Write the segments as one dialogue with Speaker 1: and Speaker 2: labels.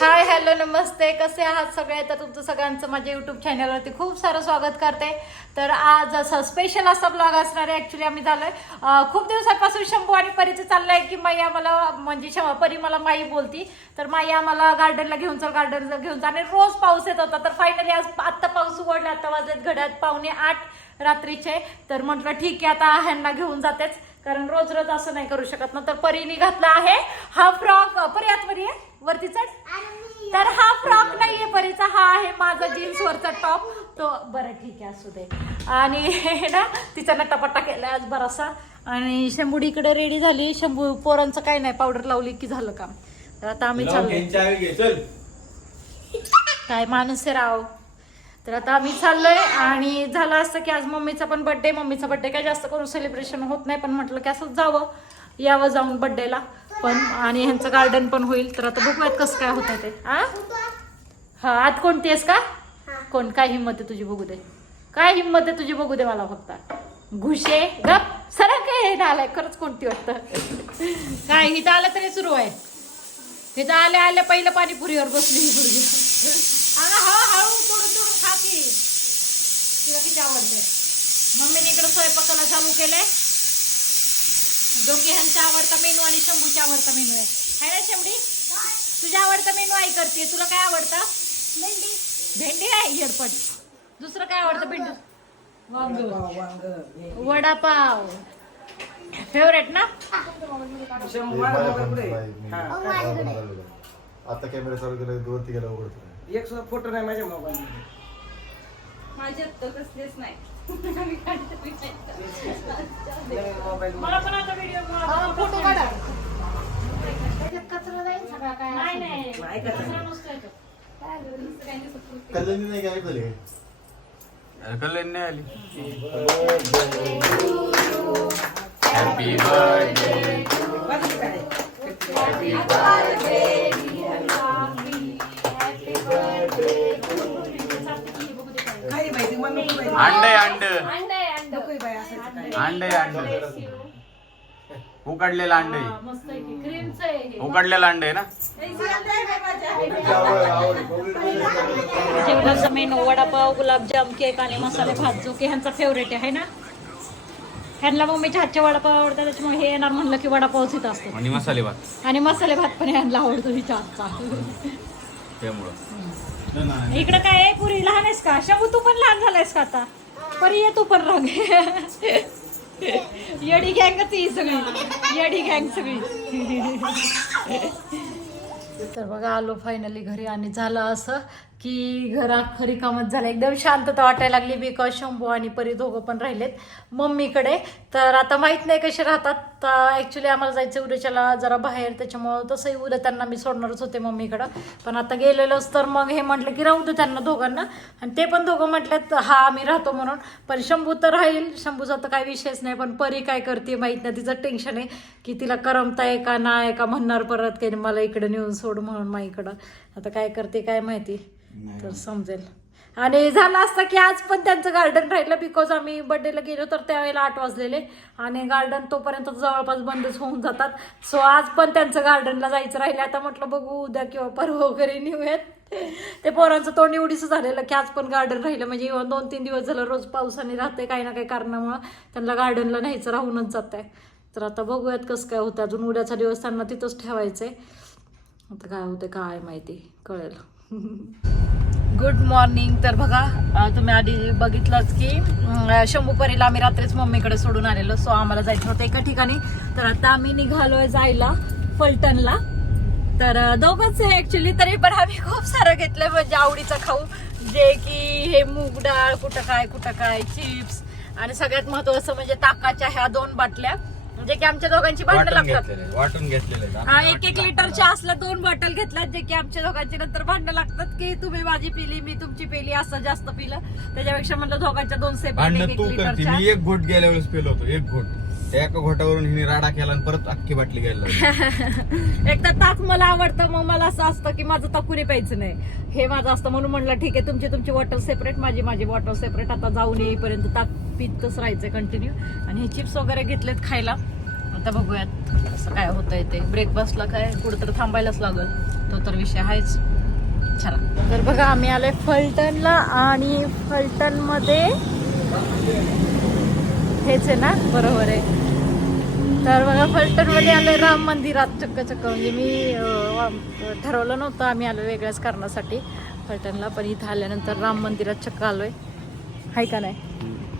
Speaker 1: Hi hello नमस्ते. कसे आहात सगळे? तर तुमचं सगळ्यांचं माझ्या युट्यूब चॅनलवरती खूप सारं स्वागत करते. तर आज असं स्पेशल असा ब्लॉग असणार आहे. ॲक्च्युली आम्ही झालोय आहे खूप दिवसांपासून शंभू आणि परीचं चाललं आहे की माई आम्हाला म्हणजे शं- परी मला माई बोलती. तर माई आम्हाला गार्डनला घेऊन चल गार्डनला घेऊन जा. आणि रोज पाऊस येत होता. तर फायनली आज आत्ता पाऊस उघडला. आत्ता वाजत घड्यात पावणे आठ रात्रीचे. तर म्हटलं ठीक आहे आता ह्यांना घेऊन जातेच. कारण रोज रोज असं नाही करू शकत ना. तर परीने घातला आहे हा फ्रॉक परी आतमध्ये आहे वरती चढ. तर हा फ्रॉक नाहीये परीचा हा आहे माझा जीन्स वरचा टॉप. तो बरं ठीक आहे असू दे. आणि ना तिचा नटापट्टा केलाय आज बरासा. आणि शंभूडी इकडे रेडी झाली. शंभू पोरांचं काय नाही पावडर लावली की झालं काम. तर आता आम्ही चाललोय. काय माणूस आहे राव. तर आता आम्ही चाललोय आणि झालं असतं की आज मम्मीचा पण बर्थडे मम्मीचा बर्थडे काय जास्त करून सेलिब्रेशन होत नाही पण म्हटलं की असंच जावं. यावं जाऊन बर्थडेला पण आणि ह्यांचं गार्डन पण होईल. तर आता बघूयात कसं काय होतं ते. आ? हा आत कोणती आहेस का? कोण? काय हिंमत आहे तुझी बघू दे. काय हिंमत आहे तुझी बघू दे मला फक्त. घुशे गप. सरा काय आलाय खरंच कोणती वाटतं? काय हिथं आलं तरी सुरू आहे. तिथं आल्या आल्या पहिलं पाणीपुरीवर बसली ही मुलगी. अगं हळू हळू तोडून तोडून खा की तिला किती आवडते? मम्मीने इकडे स्वयंपाकाला चालू केलंय. जो की ह्यांचा आवडता मेनू आणि शंभूचा आवडता मेनू आहे. है ना शंभडी तुझ्या आवडता मेनू आई करते. तुला काय आवडतं? भेंडी. भेंडी आहे येडपट. दुसरं काय आवडतं भेंडी. वडापाव. फेवरेट ना?
Speaker 2: आता कॅमेरा चालू केला दोन तिघाला उघडतो.
Speaker 3: एक सुद्धा फोटो नाही माझ्या मोबाईल
Speaker 4: माझ्यात तर कसलेच नाही.
Speaker 1: मला पण आता व्हिडिओ फोटो काढा. नाही नाही
Speaker 3: नाही. का
Speaker 1: कचरा. नसतो याच्यात.
Speaker 2: कल्याणी नाही काय
Speaker 5: कल्याण नाही आली. हॅपी बर्थडे
Speaker 3: बाकी काय काही माहिती मला नको माहिती.
Speaker 5: अंड अंड.
Speaker 1: अंड अंड.
Speaker 5: उकडलेलं अंड. आहे
Speaker 1: मस्त आहे की. क्रीमचं आहे.
Speaker 5: उकडलेलं अंड आहे ना?
Speaker 1: जेवणाचा मेनू वडापाव गुलाबजाम केक आणि मसाले भात जो की ह्यांचा फेवरेट आहे ना? ह्यांना मम्मीच्या हातचे वडापाव आवडतात त्याच्यामुळे हे येणार म्हणलं की वडापावच इथं असतो
Speaker 5: आणि मसाले भात.
Speaker 1: आणि मसाले भात पण ह्यांना आवडतो हिच्या हातचा
Speaker 5: त्यामुळं.
Speaker 1: इकडं काय आहे? पुरी लहान आहेस का? शंभू तू पण लहान झालायस का आता? परी ये तू पण रंग. येडी गँगच ही सगळी. येडी गँग सगळी. तर बघा आलो फायनली घरी आणि झालं असं. की घरात खरी कामच झालं. एकदम शांतता वाटायला लागली. बिकॉज शंभू आणि परी दोघं पण राहिलेत. मम्मीकडे. तर आता माहीत नाही कसे राहतात. तर ॲक्च्युली आम्हाला जायचं उद्याच्याला जरा बाहेर. त्याच्यामुळं तसंही उद्या त्यांना मी सोडणारच होते मम्मीकडं. पण आता गेलेलोच तर मग हे म्हटलं की राहू दे त्यांना दोघांना. आणि ते पण दोघं म्हटलेत हा आम्ही राहतो म्हणून. पण शंभू तर राहील. शंभूचा तर काही विषयच नाही. पण परी काय करते माहीत नाही. तिचं टेन्शन आहे की तिला करमताय का नाही का म्हणणार परत. काही मला इकडे नेऊन सोड म्हणून माईकडं. आता काय करते काय माहिती. तर समजेल. आणि झालं असतं की आज पण त्यांचं गार्डन राहिलं बिकॉज आम्ही बर्थडेला गेलो तर त्यावेळेला आठ वाजलेले. आणि गार्डन तोपर्यंत जवळपास बंदच होऊन जातात. सो आज पण त्यांचं गार्डनला जायचं राहिलं. आता म्हटलं बघू उद्या किंवा परवा वगैरे नेऊयात ते पोरांचं तोंड एवढीच झालेलं की आज पण गार्डन राहिलं. म्हणजे इव्हन दोन तीन दिवस झालं रोज पावसाने राहते काही ना काही कारणामुळं. त्यांना गार्डनला न्यायचं राहूनच जात आहे तर आता बघूयात कसं काय होतं अजून उद्याचा दिवस त्यांना तिथंच ठेवायचं आहे आता काय होते काय माहिती. कळेल. गुड मॉर्निंग तर बघा तुम्ही आधी बघितलंच की अं, शंभूपरीला आम्ही रात्रीच मम्मीकडे सोडून आलेलो. सो आम्हाला जायचं होतं एका ठिकाणी. तर आता आम्ही निघालोय जायला फलटणला. तर दोघंच आहे ऍक्च्युली तरी पण आम्ही खूप सारं घेतलं म्हणजे आवडीचं खाऊ. जे की हे मूग डाळ कुठं काय कुठं काय चिप्स. आणि सगळ्यात महत्वाचं म्हणजे ताकाच्या ह्या दोन बाटल्या. म्हणजे की आमच्या दोघांची भांडणं
Speaker 5: वाटून
Speaker 1: लागतात.
Speaker 5: घेतलेले वाटून घेतलेले.
Speaker 1: हा एक एक लिटरच्या असल्या दोन बॉटल घेतल्यात जे की आमच्या दोघांची नंतर भांडणं लागतात की तुम्ही माझी पिली मी तुमची पिली असं जास्त पिलं. त्याच्यापेक्षा म्हणलं दोघांच्या दोन सेपरेट
Speaker 5: भांडणं तू करते
Speaker 1: लिटरच्या.
Speaker 5: मी एक घोट गेल्या वेळेस पेलो होतो एक घोट. एका घोटावरून हिने राडा केला आणि परत अख्खी बाटली घ्यायला
Speaker 1: एक तर ताक मला आवडतं मग मला असं असतं की माझं ताकुरी प्यायचं नाही. हे माझं असतं म्हणून म्हणलं ठीक आहे तुमची तुमची बॉटल सेपरेट माझी माझी बॉटल सेपरेट आता जाऊन येईपर्यंत ताक पितच राहायचं कंटिन्यू आणि हे चिप्स वगैरे घेतलेत खायला. आता बघूयात असं काय होतंय ते. ब्रेकफास्टला काय कुठं तर थांबायलाच लागल. तो तर विषय आहेच. चला. तर बघा आम्ही आलोय फलटणला आणि फलटणमध्ये हेच आहे ना? बरोबर आहे. तर बघा फलटणमध्ये आलोय राम मंदिरात चक्क चक्क म्हणजे मी ठरवलं नव्हतं आम्ही आलो वेगळ्याच कारणासाठी फलटणला पण इथं आल्यानंतर राम मंदिरात चक्क आलोय. हाय का नाही?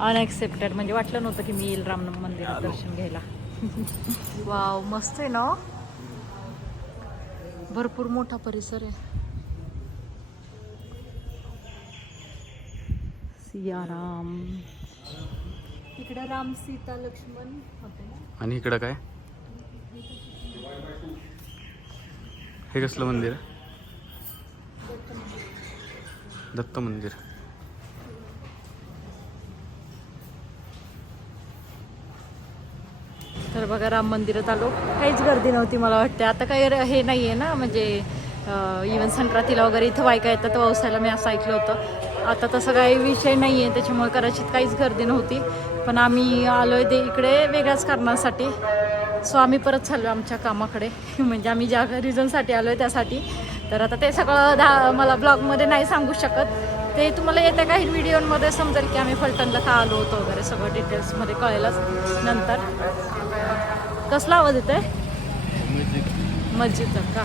Speaker 1: अनएक्सेप्टेड म्हणजे वाटलं नव्हतं की मी येईल राम मंदिरात दर्शन घ्यायला. वाव मस्त आहे ना? भरपूर मोठा परिसर आहे. सियाराम इकडे राम सीता लक्ष्मण होते ना?
Speaker 5: आणि इकडं काय? हे कसलं मंदिर? दत्त मंदिर.
Speaker 1: तर बघा राम मंदिरात आलो. काहीच गर्दी नव्हती मला वाटते. आता काही र- हे नाही आहे ना म्हणजे इवन संक्रांतीला वगैरे इथं बायका येतात व्यवसायाला मी असं ऐकलं होतं. आता तसं काही विषय नाही आहे त्याच्यामुळे कदाचित काहीच गर्दी नव्हती. पण आम्ही आलोय ते इकडे वेगळ्याच कारणासाठी. सो आम्ही परत चाललो आमच्या कामाकडे. म्हणजे आम्ही ज्या रिझनसाठी आलो आहे त्यासाठी. तर आता ते सगळं दा मला ब्लॉगमध्ये नाही सांगू शकत. ते तुम्हाला येत्या काही व्हिडिओमध्ये समजेल की आम्ही फलटणला का आलो होतो वगैरे सगळं डिटेल्समध्ये कळेलच नंतर. कसला आवाज येतोय? मस्जिदचा का?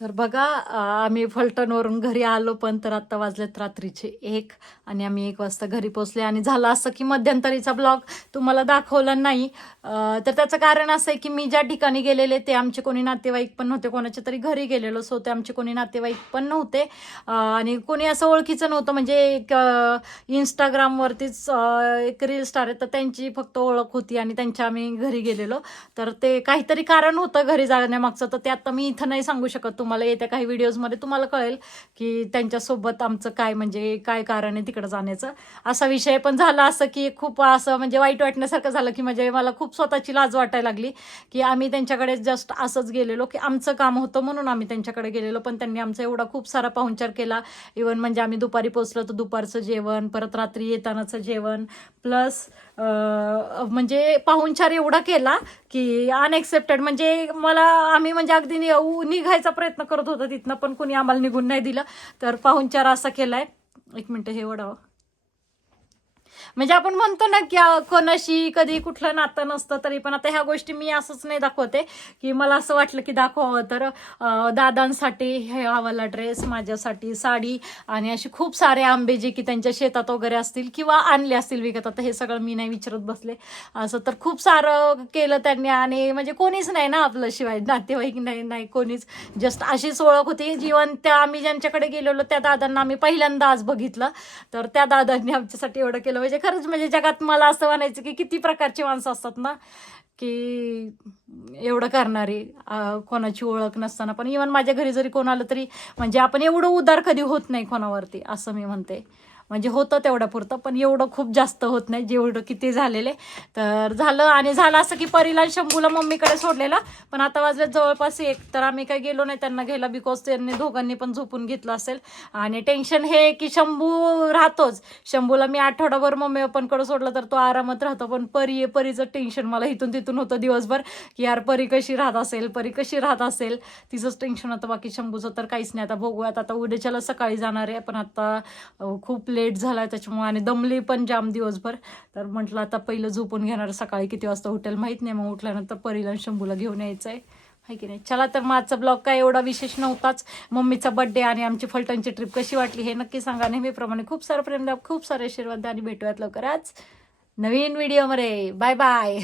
Speaker 1: तर बघा आम्ही फलटणवरून घरी आलो पण तर आत्ता वाजलेत रात्रीचे एक आणि आम्ही एक वाजता घरी पोचले आणि झालं असं की मध्यंतरीचा ब्लॉग तुम्हाला दाखवला नाही. तर त्याचं कारण असं आहे की मी ज्या ठिकाणी गेलेले ते आमचे कोणी नातेवाईक पण नव्हते. कोणाच्या तरी घरी गेलेलो सो ते आमचे कोणी नातेवाईक पण नव्हते. आणि कोणी असं ओळखीचं नव्हतं. म्हणजे एक इंस्टाग्रामवरतीच एक रील स्टार आहे तर त्यांची फक्त ओळख होती आणि त्यांच्या आम्ही घरी गेलेलो. तर ते काहीतरी कारण होतं घरी जाण्यामागचं. तर ते आत्ता मी इथं नाही सांगू शकत तुम्हाला येत्या काही व्हिडिओजमध्ये तुम्हाला कळेल की त्यांच्यासोबत आमचं काय म्हणजे काय कारण आहे तिकडं जाण्याचं. असा विषय पण झाला असं की खूप असं म्हणजे वाईट वाटण्यासारखं झालं की म्हणजे मला खूप स्वतःची लाज वाटायला लागली की आम्ही त्यांच्याकडे जस्ट असंच गेलेलो की आमचं काम होतं म्हणून आम्ही त्यांच्याकडे गेलेलो. पण त्यांनी आमचा एवढा खूप सारा पाहुणचार केला. इवन म्हणजे आम्ही दुपारी पोचलो तर दुपारचं जेवण परत रात्री येतानाचं जेवण. प्लस म्हणजे पाहुणचार एवढा केला की अनएक्सेप्टेड म्हणजे मला आम्ही म्हणजे अगदी निघायचा प्रयत्न करत होतो तिथनं पण कोणी आम्हाला निघून नाही दिलं. तर पाहुणचार असा केलाय. एक मिनटं हे वडावं म्हणजे आपण म्हणतो ना की कोणाशी कधी कुठलं नातं नसतं तरी पण आता ह्या गोष्टी मी असंच नाही दाखवते की मला असं वाटलं की दाखवावं. तर दादांसाठी हे हवाला ड्रेस माझ्यासाठी साडी आणि असे खूप सारे आंबे जे की त्यांच्या शेतात वगैरे असतील किंवा आणले असतील विकत आता हे सगळं मी नाही विचारत बसले. असं तर खूप सारं केलं त्यांनी आणि म्हणजे कोणीच नाही ना आपलं शिवाय नातेवाईक नाही नाही कोणीच. जस्ट अशीच ओळख होती. जीवन त्या आम्ही ज्यांच्याकडे गेलेलो त्या दादांना आम्ही पहिल्यांदा आज बघितलं. तर त्या दादांनी आमच्यासाठी एवढं केलं. म्हणजे म्हणजे खरंच म्हणजे जगात मला असं म्हणायचं की किती प्रकारची माणसं असतात ना की एवढं करणारी कोणाची ओळख नसताना. पण इवन माझ्या घरी जरी कोण आलं तरी म्हणजे आपण एवढं उदार कधी होत नाही कोणावरती असं मी म्हणते. म्हणजे होतं तेवढं पुरतं पण एवढं खूप जास्त होत नाही जेवढं किती झालेले. तर झालं आणि झालं असं की परीला शंभूला मम्मीकडे सोडलेलं. पण आता वाजले जवळपास एक तर आम्ही काही गेलो नाही त्यांना घ्यायला बिकॉज त्यांनी दोघांनी पण झोपून घेतलं असेल. आणि टेन्शन हे की शंभू राहतोच. शंभूला मी आठवडाभर मम्मी पप्पांकडे सोडलं तर तो आरामात राहतो. पण परी आहे परीचं टेन्शन मला इथून तिथून होतं दिवसभर. की यार परी कशी राहत असेल परी कशी राहत असेल? तिचंच टेन्शन होतं. बाकी शंभूचं तर काहीच नाही. आता बघूयात. आता उद्याच्याला सकाळी जाणार आहे. पण आता खूप लेट झाला आहे त्याच्यामुळे आणि दमली पण जाम दिवसभर. तर म्हटलं आता पहिलं झोपून घेणार सकाळी किती वाजता हॉटेल माहीत नाही. मग उठल्यानंतर परीला शंभूला घेऊन यायचं आहे हाय की नाही? चला तर माझा ब्लॉग काय एवढा विशेष नव्हताच. मम्मीचा बड्डे आणि आमची फलटणची ट्रिप कशी वाटली हे नक्की सांगा. नेहमीप्रमाणे खूप सारं प्रेम द्या खूप सारे आशीर्वाद द्या आणि भेटूयात लवकरच नवीन व्हिडिओमध्ये बाय बाय